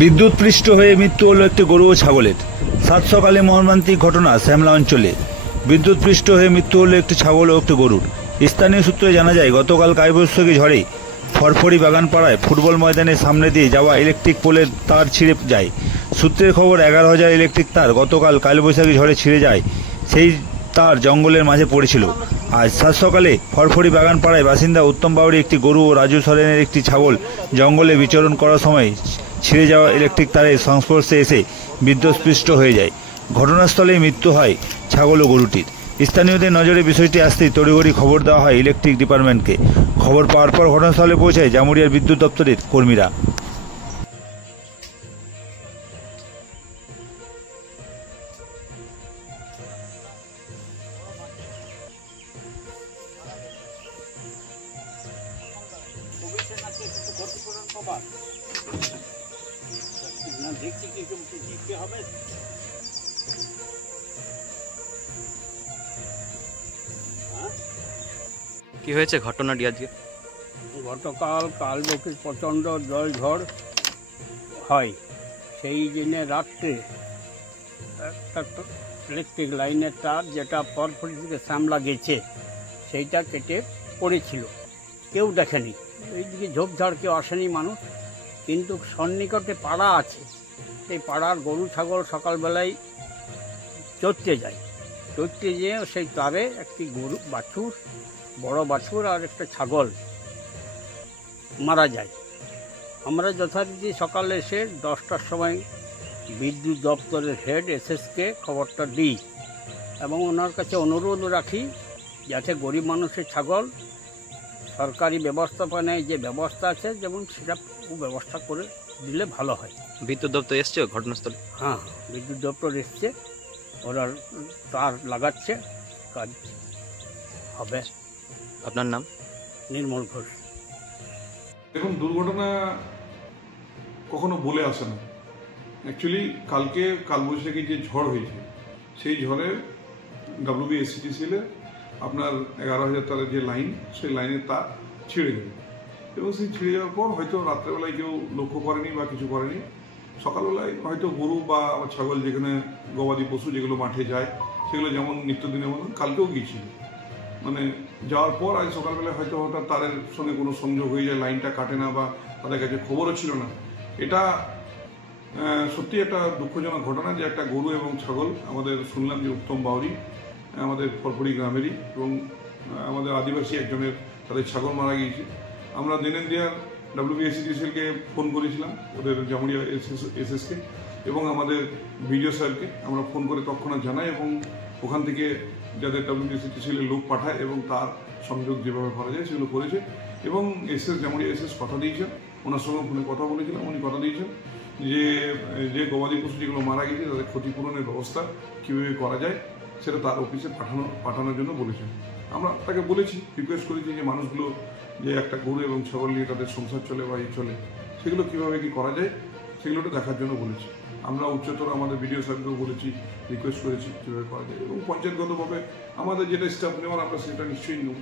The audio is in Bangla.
বিদ্যুৎপৃষ্ট হয়ে মৃত্যু হল একটি গরু ও ছাগলের। সাত সকালে মর্মান্তিক ঘটনা শ্যামলা অঞ্চলে। বিদ্যুৎপৃষ্ট হয়ে মৃত্যু হল একটি ছাগল ও একটি গরুর। স্থানীয় সূত্রে জানা যায়, গতকাল কালবৈশাখী ঝড়ে ফরফরি বাগানপাড়ায় ফুটবল ময়দানের সামনে দিয়ে যাওয়া ইলেকট্রিক পোলের তার ছিঁড়ে যায়। সূত্রের খবর, 11,000 ইলেকট্রিক তার গতকাল কালবৈশাখী ঝড়ে ছিঁড়ে যায়। সেই তার জঙ্গলের মাঝে পড়েছিল। আজ সাত সকালে ফরফরি বাগানপাড়ায় বাসিন্দা উত্তম বাউরি একটি গরু ও রাজু সরেনের একটি ছাগল জঙ্গলে বিচরণ করার সময় ছিঁড়ে যাওয়া ইলেকট্রিক তারের সংস্পর্শে এসে বিদ্যুৎস্পৃষ্ট হয়ে যায়। ঘটনাস্থলেই মৃত্যু হয় ছাগল ও গরুটির। স্থানীয়দের নজরে বিষয়টি আসতেই তড়িঘড়ি খবর দেওয়া হয় ইলেকট্রিক ডিপার্টমেন্টকে। খবর পাওয়ার পর ঘটনাস্থলে পৌঁছায় জামুরিয়ার বিদ্যুৎ দপ্তরের কর্মীরা। কি হয়েছে ঘটনাটি আজকে? গতকাল কালবৈশাখী প্রচণ্ড জল ঝড় হয়, সেই দিনে রাত্রে একটা ইলেকট্রিক লাইনের তার যেটা ফরফরি থেকে শ্যামলা গেছে সেইটা কেটে পড়েছিল। কেউ দেখেনি, এইদিকে ঝোপঝাড় কেউ আসেনি মানুষ, কিন্তু সন্নিকটে পাড়া আছে। সেই পাড়ার গরু ছাগল সকালবেলায় চড়তে যায়। চড়তে যেয়ে সেই তারে একটি গরু বাছুর, বড় বাছুর আর একটা ছাগল মারা যায়। আমরা যথারীতি সকালে এসে 10টার সময় বিদ্যুৎ দপ্তরের হেড এসএসকে খবরটা দিই এবং ওনার কাছে অনুরোধ রাখি যাতে গরিব মানুষের ছাগল সরকারি ব্যবস্থাপনায় যে ব্যবস্থা আছে যেমন সেটা ব্যবস্থা করে দিলে ভালো হয়। বিদ্যুৎ দপ্তর এসছে ঘটনাস্থলে? হ্যাঁ, বিদ্যুৎ দপ্তর এসছে, ওরা তার লাগাচ্ছে, কাজ হবে। আপনার নাম? নির্মল ঘোষ। দেখুন, দুর্ঘটনা কখনো বলে আসে না। অ্যাকচুয়ালি কালকে কালবৈশাখী যে ঝড় হয়েছে সেই ঝড়ে WBSCTCL আপনার 11,000 তারের যে লাইন, সেই লাইনের তার ছিঁড়ে যায় এবং সেই ছিঁড়ে যাওয়ার পর হয়তো রাত্রেবেলায় কেউ লক্ষ্য করেনি বা কিছু করেনি। সকালবেলায় হয়তো গরু বা ছাগল, যেখানে গবাদি পশু যেগুলো মাঠে যায় সেগুলো যেমন নিত্যদিনের মতন কালকেও গিয়েছিল, মানে যাওয়ার পর আজ সকালবেলায় হয়তো হঠাৎ তারের সঙ্গে কোনো সংযোগ হয়ে যায়, লাইনটা কাটে না বা তাদের কাছে খবরও ছিল না। এটা সত্যি একটা দুঃখজনক ঘটনা যে একটা গরু এবং ছাগল, আমাদের শুনলাম যে উত্তম বাউরি আমাদের ফরফরি গ্রামেরই এবং আমাদের আদিবাসী একজনের তাদের ছাগল মারা গিয়েছে। আমরা দিনেন্দিয়ার WBSCTCLকে ফোন করেছিলাম, ওদের জামুরিয়া এসএসকে এবং আমাদের বিডিও স্যারকে আমরা ফোন করে তৎক্ষণাৎ জানাই এবং ওখান থেকে যাদের WBSCTCL লোক পাঠায় এবং তার সংযোগ যেভাবে করা যায় সেগুলো করেছে এবং জামুরিয়া এসএস কথা দিয়েছেন। ওনার সঙ্গে ফোনে কথা বলেছিলাম, উনি কথা দিয়েছেন যে গবাদি পশু যেগুলো মারা গেছে তাদের ক্ষতিপূরণের ব্যবস্থা কীভাবে করা যায় সেটা তার অফিসে পাঠানোর জন্য বলেছেন। আমরা তাকে বলেছি, রিকোয়েস্ট করেছি যে মানুষগুলো যে একটা গরু এবং ছাগল নিয়ে তাদের সংসার চলে বা চলে, সেগুলো কীভাবে কী করা যায় সেগুলোটা দেখার জন্য বলেছি। আমরা উচ্চতর আমাদের বিডিও স্যারকেও বলেছি, রিকোয়েস্ট করেছি কীভাবে করা যায় এবং পঞ্চায়েতগতভাবে আমাদের যেটা স্টাফ নেওয়ার আমরা সেটা নিশ্চয়ই নেব।